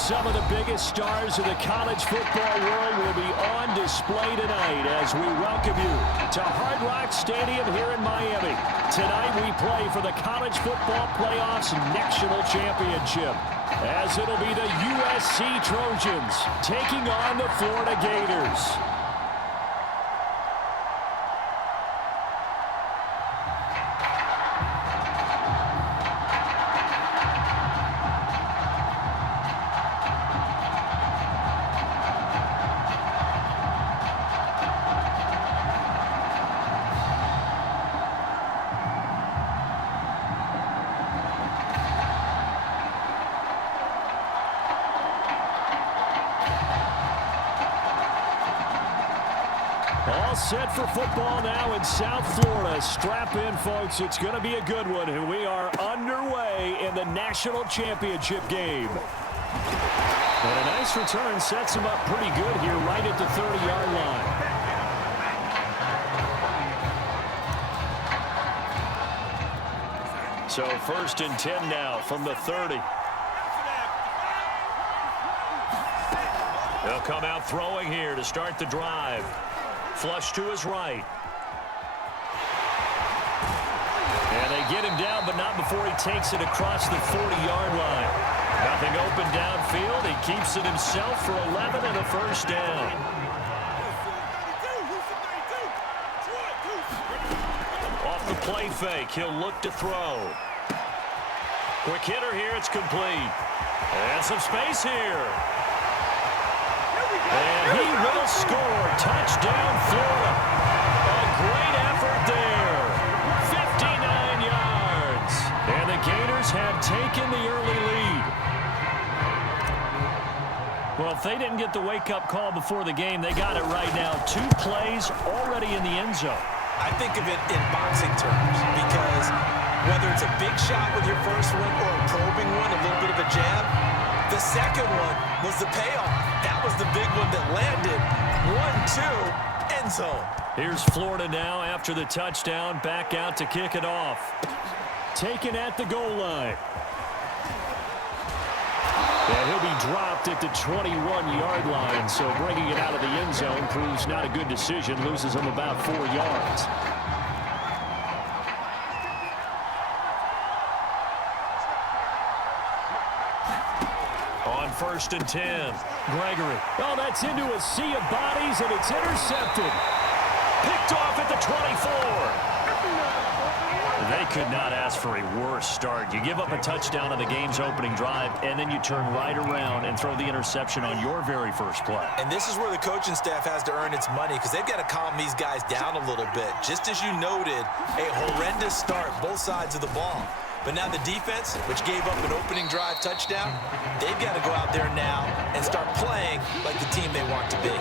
Some of the biggest stars of the college football world will be on display tonight as we welcome you to Hard Rock Stadium here in Miami. Tonight we play for the College Football Playoffs National Championship, as it'll be the USC Trojans taking on the Florida Gators. All set for football now in South Florida. Strap in, folks. It's going to be a good one. And we are underway in the national championship game. And a nice return sets him up pretty good here right at the 30-yard line. So 1st and 10 now from the 30. They'll come out throwing here to start the drive. Flush to his right. And they get him down, but not before he takes it across the 40-yard line. Nothing open downfield. He keeps it himself for 11 and a first down. Off the play fake, he'll look to throw. Quick hitter here, it's complete. And some space here. And he will score. Touchdown, Florida. A great effort there. 59 yards. And the Gators have taken the early lead. Well, if they didn't get the wake-up call before the game, they got it right now. 2 plays already in the end zone. I think of it in boxing terms because whether it's a big shot with your first one or a probing one, a little bit of a jab, the second one was the payoff. That was the big one that landed. 1-2, end zone. Here's Florida now after the touchdown, back out to kick it off. Taken at the goal line. And he'll be dropped at the 21-yard line, so bringing it out of the end zone proves not a good decision, loses him about 4 yards. On 1st and 10, Gregory. Oh, that's into a sea of bodies, and it's intercepted. Picked off at the 24. They could not ask for a worse start. You give up a touchdown on the game's opening drive, and then you turn right around and throw the interception on your very first play. And this is where the coaching staff has to earn its money because they've got to calm these guys down a little bit. Just as you noted, a horrendous start, both sides of the ball. But now the defense, which gave up an opening drive touchdown, they've got to go out there now and start playing like the team they want to be.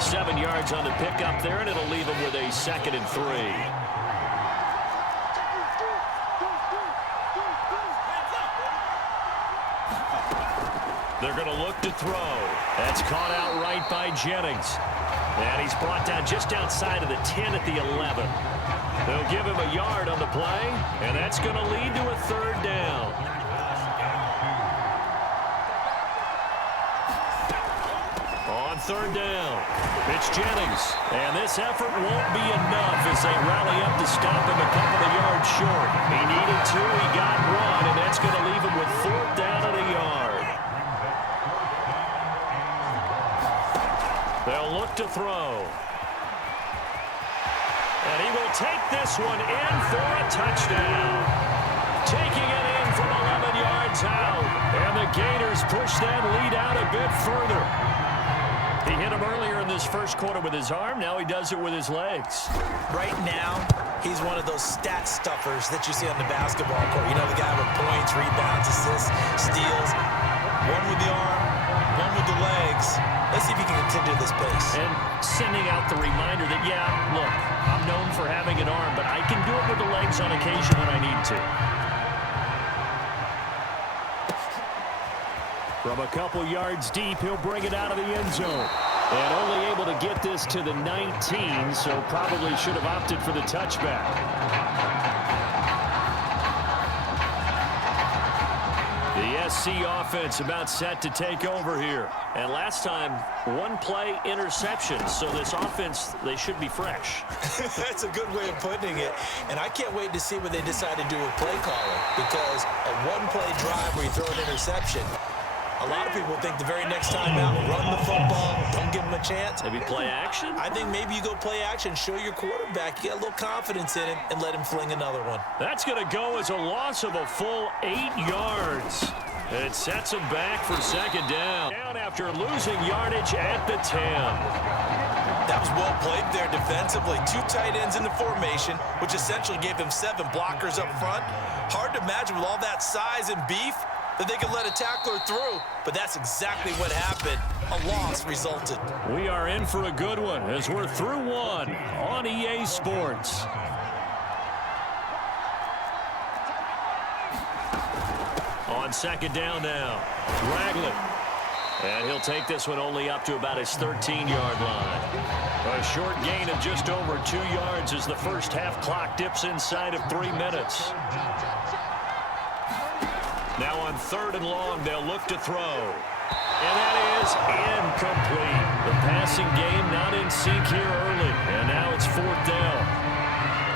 7 yards on the pickup there, and it'll leave them with a 2nd and 3. They're going to look to throw. That's caught out right by Jennings. And he's brought down just outside of the 10 at the 11. They'll give him a yard on the play, and that's going to lead to a 3rd down. On 3rd down, it's Jennings. And this effort won't be enough as they rally up to stop him a couple of yards short. He needed 2, he got 1, and that's going to leave him with 4th down and a yard. They'll look to throw. And he will take this one in for a touchdown. Taking it in from 11 yards out. And the Gators push that lead out a bit further. He hit him earlier in this first quarter with his arm. Now he does it with his legs. Right now, he's one of those stat stuffers that you see on the basketball court. You know, the guy with points, rebounds, assists, steals. One with the arm, one with the legs. Let's see if he can continue this pace. And sending out the reminder that, yeah, look, I'm known for having an arm, but I can do it with the legs on occasion when I need to. From a couple yards deep, he'll bring it out of the end zone. And only able to get this to the 19, so probably should have opted for the touchback. The SC offense about set to take over here. And last time, one play interception. So this offense, they should be fresh. That's a good way of putting it. And I can't wait to see what they decide to do with play calling. Because a one-play drive where you throw an interception, a lot of people think the very next time out, run the football, don't give them a chance. Maybe play action? I think maybe you go play action, show your quarterback, you get a little confidence in him, and let him fling another one. That's going to go as a loss of a full 8 yards. It sets him back for second down. Down after losing yardage at the 10. That was well played there defensively. 2 tight ends in the formation, which essentially gave them 7 blockers up front. Hard to imagine with all that size and beef that they could let a tackler through, but that's exactly what happened. A loss resulted. We are in for a good one as we're through one on EA Sports. On second down now, Ragland. And he'll take this one only up to about his 13-yard line. A short gain of just over 2 yards as the first half clock dips inside of 3 minutes. Now on 3rd and long, they'll look to throw. And that is incomplete. The passing game not in sync here early. And now it's 4th down.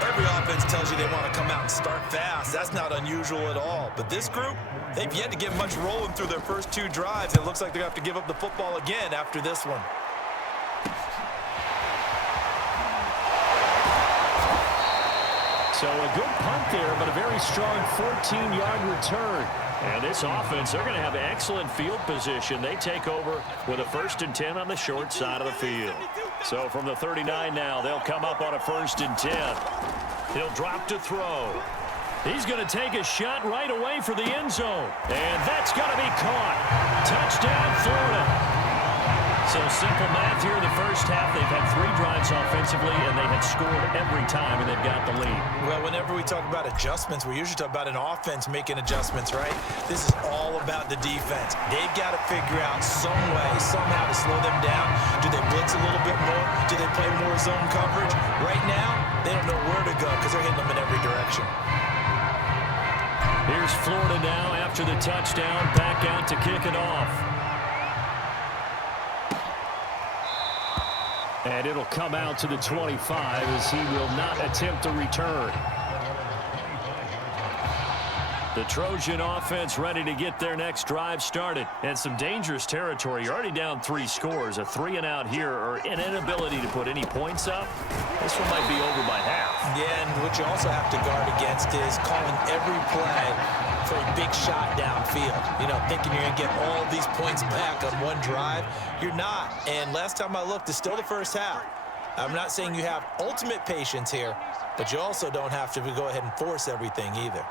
Every offense tells you they want to come out and start fast. That's not unusual at all. But this group, they've yet to get much rolling through their first 2 drives. It looks like they're going to have to give up the football again after this one. So a good punt there, but a very strong 14-yard return. And this offense, they're going to have excellent field position. They take over with a 1st and 10 on the short side of the field. So from the 39 now, they'll come up on a 1st and 10. He'll drop to throw. He's going to take a shot right away for the end zone. And that's going to be caught. Touchdown, Florida. So simple math here in the first half. They've had 3 drives offensively, and they have scored every time, and they've got the lead. Well, whenever we talk about adjustments, we usually talk about an offense making adjustments, right? This is all about the defense. They've got to figure out some way, somehow to slow them down. Do they blitz a little bit more? Do they play more zone coverage? Right now, they don't know where to go because they're hitting them in every direction. Here's Florida now after the touchdown, back out to kick it off. And it'll come out to the 25 as he will not attempt a return. The Trojan offense ready to get their next drive started. And some dangerous territory. You're already down 3 scores. A 3-and-out here or an inability to put any points up. This one might be over by half. Yeah, and what you also have to guard against is calling every play for a big shot downfield. You know, thinking you're going to get all these points back on one drive. You're not. And last time I looked, it's still the first half. I'm not saying you have ultimate patience here, but you also don't have to go ahead and force everything either.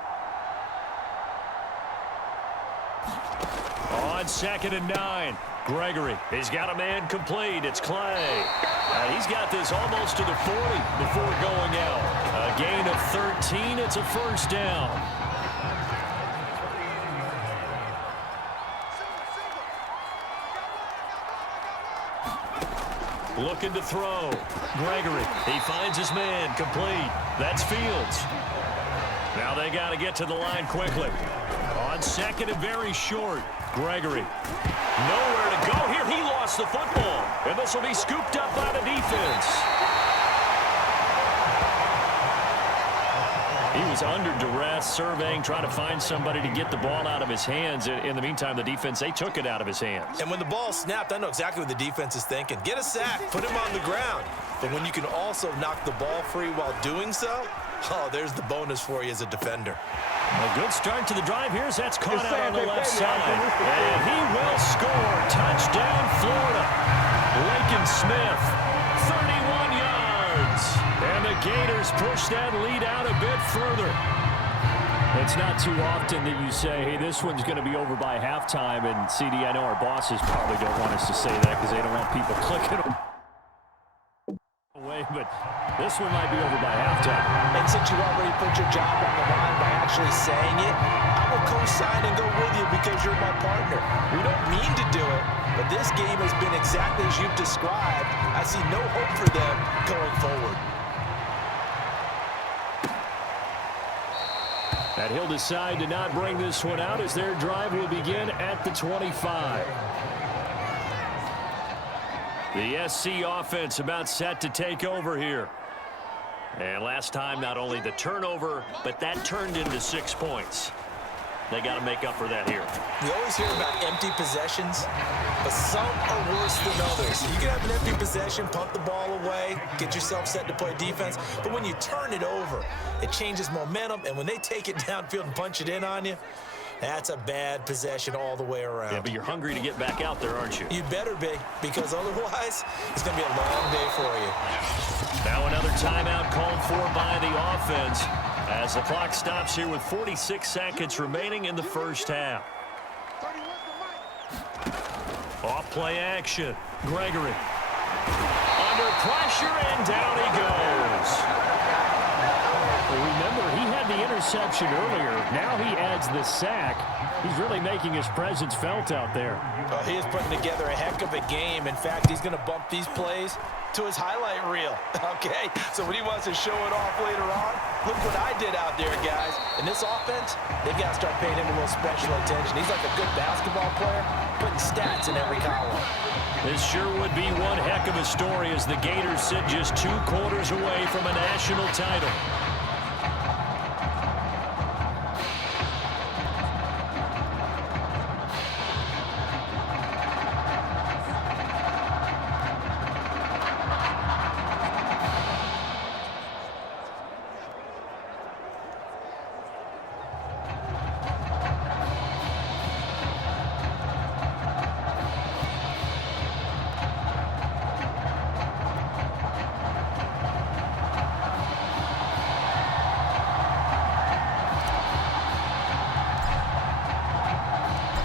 On 2nd and 9, Gregory. He's got a man complete. It's Clay. He's got this almost to the 40 before going out. A gain of 13. It's a 1st down. Looking to throw. Gregory. He finds his man complete. That's Fields. Now they got to get to the line quickly. On 2nd and very short. Gregory. Nowhere to go here. He lost the football. And this will be scooped up by the defense. He was under duress, surveying, trying to find somebody to get the ball out of his hands. In the meantime, the defense, they took it out of his hands. And when the ball snapped, I know exactly what the defense is thinking. Get a sack, put him on the ground. But when you can also knock the ball free while doing so, oh, there's the bonus for you as a defender. A good start to the drive here. That's caught out on the left side. And he will score. Touchdown, Florida. Lakin Smith, 31 yards. And the Gators push that lead out a bit further. It's not too often that you say, hey, this one's going to be over by halftime. And, CD, I know our bosses probably don't want us to say that because they don't want people clicking away. But this one might be over by halftime. And since you already put your job on the line by actually saying it, I will co-sign and go with you because you're my partner. We don't mean to do it, but this game has been exactly as you've described. I see no hope for them going forward. And he'll decide to not bring this one out as their drive will begin at the 25. The SC offense about set to take over here. And last time, not only the turnover, but that turned into 6 points. They got to make up for that here. We always hear about empty possessions, but some are worse than others. You can have an empty possession, pump the ball away, get yourself set to play defense, but when you turn it over, it changes momentum, and when they take it downfield and punch it in on you, that's a bad possession all the way around. Yeah, but you're hungry to get back out there, aren't you? You better be, because otherwise, it's going to be a long day for you. Now another timeout called for by the offense as the clock stops here with 46 seconds remaining in the first half. Off play action. Gregory. Under pressure, and down he goes. Remember, he had the interception earlier. Now he adds the sack. He's really making his presence felt out there. He is putting together a heck of a game. In fact, he's going to bump these plays to his highlight reel. Okay, so when he wants to show it off later on, look what I did out there, guys. In this offense, they've got to start paying him a little special attention. He's like a good basketball player, putting stats in every column. This sure would be one heck of a story as the Gators sit just 2 quarters away from a national title.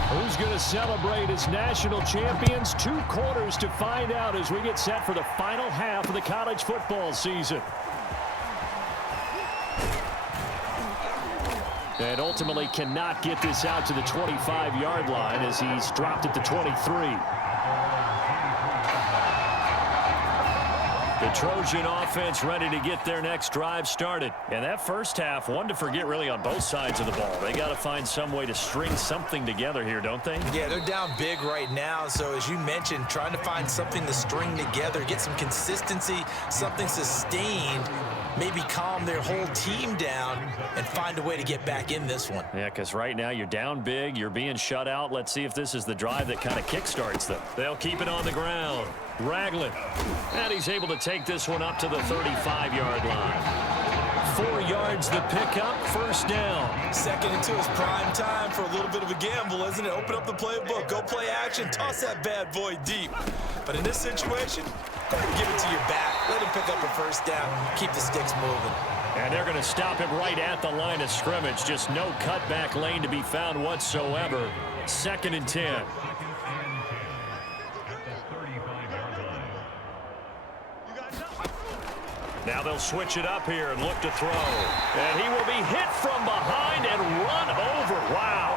Who's going to celebrate as national champions? 2 quarters to find out as we get set for the final half of the college football season. And ultimately cannot get this out to the 25-yard line as he's dropped at the 23. The Trojan offense ready to get their next drive started. And that first half, one to forget really on both sides of the ball. They got to find some way to string something together here, don't they? Yeah, they're down big right now. So as you mentioned, trying to find something to string together, get some consistency, something sustained, maybe calm their whole team down and find a way to get back in this one. Yeah, because right now you're down big, you're being shut out. Let's see if this is the drive that kind of kickstarts them. They'll keep it on the ground. Ragland. And he's able to take this one up to the 35-yard line. 4 yards the pickup, first down. Second into his prime time for a little bit of a gamble, isn't it? Open up the playbook, go play action, toss that bad boy deep. But in this situation, go ahead and give it to your back. Let him pick up a first down, keep the sticks moving. And they're going to stop him right at the line of scrimmage. Just no cutback lane to be found whatsoever. 2nd and 10. Now they'll switch it up here and look to throw. And he will be hit from behind and run over. Wow.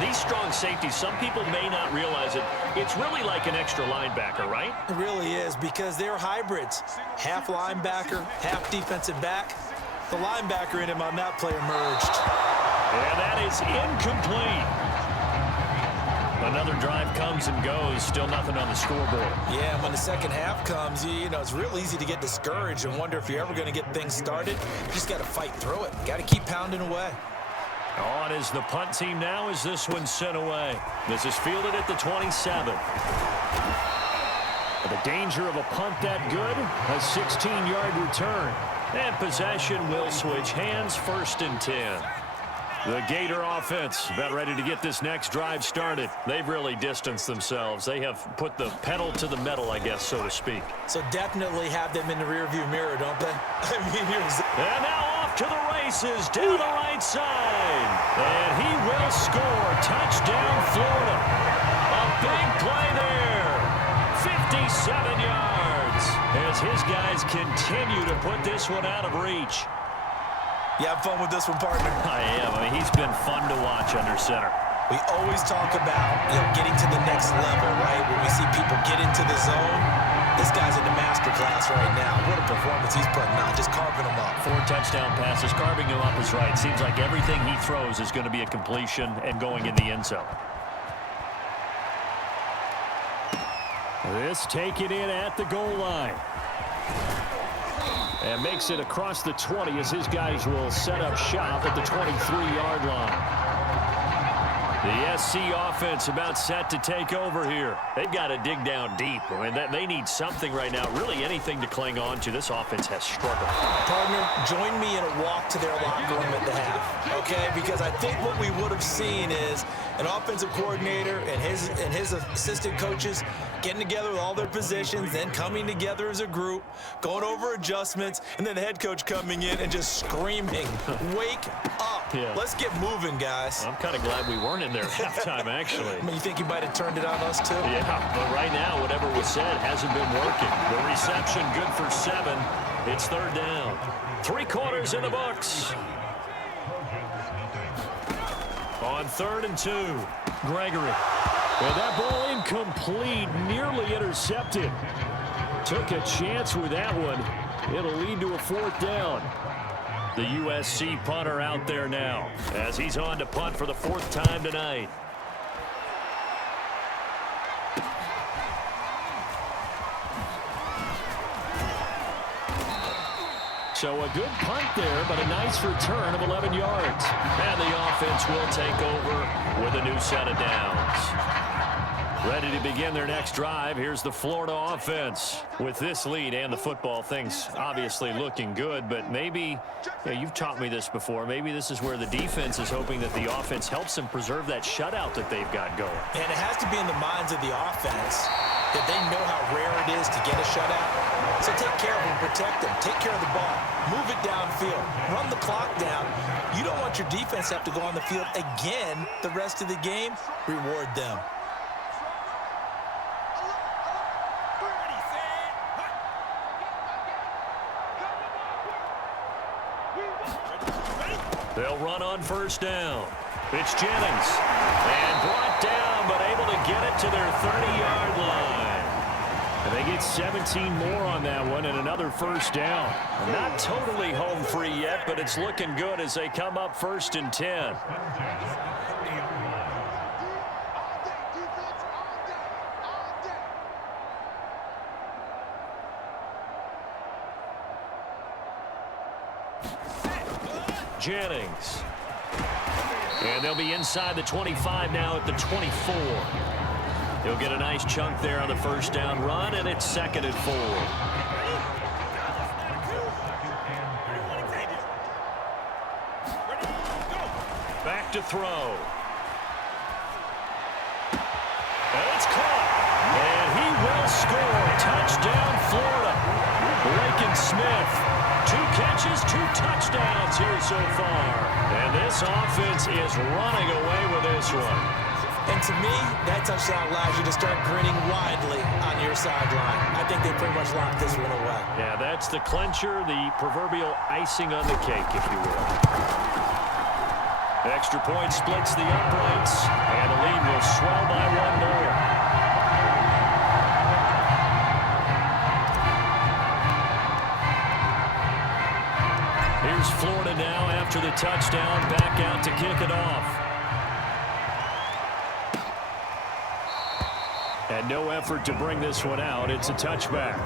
These strong safeties, some people may not realize it. It's really like an extra linebacker, right? It really is, because they're hybrids. Half linebacker, half defensive back. The linebacker in him on that play emerged. And that is incomplete. Another drive comes and goes. Still nothing on the scoreboard. Yeah, when the second half comes, you know, it's real easy to get discouraged and wonder if you're ever going to get things started. You just got to fight through it. Got to keep pounding away. On is the punt team now as this one's sent away. This is fielded at the 27. The danger of a punt that good, a 16-yard return. And possession will switch hands, 1st and 10. The Gator offense about ready to get this next drive started. They've really distanced themselves. They have put the pedal to the metal, I guess, so to speak. So definitely have them in the rearview mirror, don't they? I mean, and now off to the races down the right side. And he will score. Touchdown, Florida. A big play there. 57 yards as his guys continue to put this one out of reach. You have fun with this one, partner? I am. I mean, he's been fun to watch under center. We always talk about, getting to the next level, right? When we see people get into the zone, This guy's in the master class right now. What a performance he's putting on, just carving them up. 4 touchdown passes, carving him up is right. Seems like everything he throws is going to be a completion and going in the end zone. This taken in at the goal line. And makes it across the 20 as his guys will set up shop at the 23-yard line. The SC offense about set to take over here. They've got to dig down deep. I mean, they need something right now, really anything to cling on to. This offense has struggled. Partner, join me in a walk to their locker room at the half, okay? Because I think what we would have seen is an offensive coordinator and his assistant coaches getting together with all their positions, then coming together as a group, going over adjustments, and then the head coach coming in and just screaming, wake up. Yeah. Let's get moving, guys. I'm kind of glad we weren't in there at halftime, actually. I mean, you think you might have turned it on us, too? Yeah, but right now, whatever was said hasn't been working. The reception good for 7. It's 3rd down. 3 quarters in the books. On 3rd and 2, Gregory. Well, that ball incomplete, nearly intercepted. Took a chance with that one. It'll lead to a 4th down. The USC punter out there now as he's on to punt for the 4th time tonight. So a good punt there, but a nice return of 11 yards. And the offense will take over with a new set of downs. Ready to begin their next drive. Here's the Florida offense. With this lead and the football, things obviously looking good, but maybe, you've taught me this before, maybe this is where the defense is hoping that the offense helps them preserve that shutout that they've got going. And it has to be in the minds of the offense that they know how rare it is to get a shutout. So take care of them, protect them, take care of the ball, move it downfield, run the clock down. You don't want your defense to have to go on the field again the rest of the game. Reward them. They'll run on 1st down. It's Jennings. And brought down, but able to get it to their 30-yard line. And they get 17 more on that one and another 1st down. Not totally home free yet, but it's looking good as they come up 1st and 10. Jennings. And they'll be inside the 25 now at the 24. He'll get a nice chunk there on the 1st down run, and it's 2nd and 4. Back to throw. And it's caught. And he will score. Touchdown, Florida. Laken Smith. 2 catches, 2 touchdowns here so far. And this offense is running away with this one. And to me, that touchdown allows you to start grinning widely on your sideline. I think they pretty much locked this one away. Yeah, that's the clincher, the proverbial icing on the cake, if you will. Extra point splits the uprights, and the lead will swell by 1 more. Here's Florida now after the touchdown, back out to kick it off. And no effort to bring this one out. It's a touchback.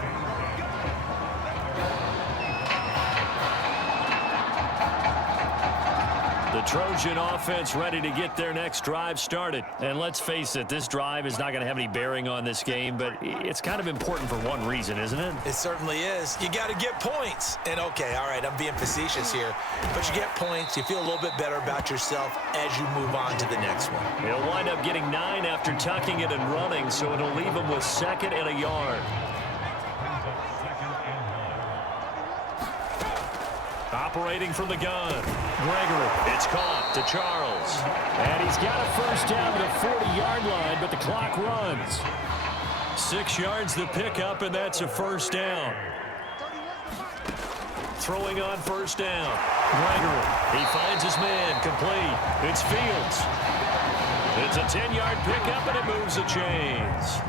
The Trojan offense ready to get their next drive started. And let's face it, this drive is not going to have any bearing on this game, but it's kind of important for one reason, isn't it? It certainly is. You got to get points. And okay, all right, I'm being facetious here, but you get points, you feel a little bit better about yourself as you move on to the next one. He'll wind up getting 9 after tucking it and running, so it'll leave him with 2nd and a yard. Operating from the gun, Gregory. It's caught to Charles. And he's got a 1st down to the 40-yard line, but the clock runs. 6 yards the pickup, and that's a 1st down. Throwing on 1st down. Gregory. He finds his man. Complete. It's Fields. It's a 10-yard pickup, and it moves the chains.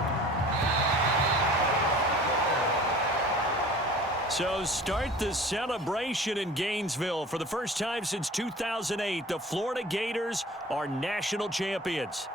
So start the celebration in Gainesville. For the first time since 2008, the Florida Gators are national champions.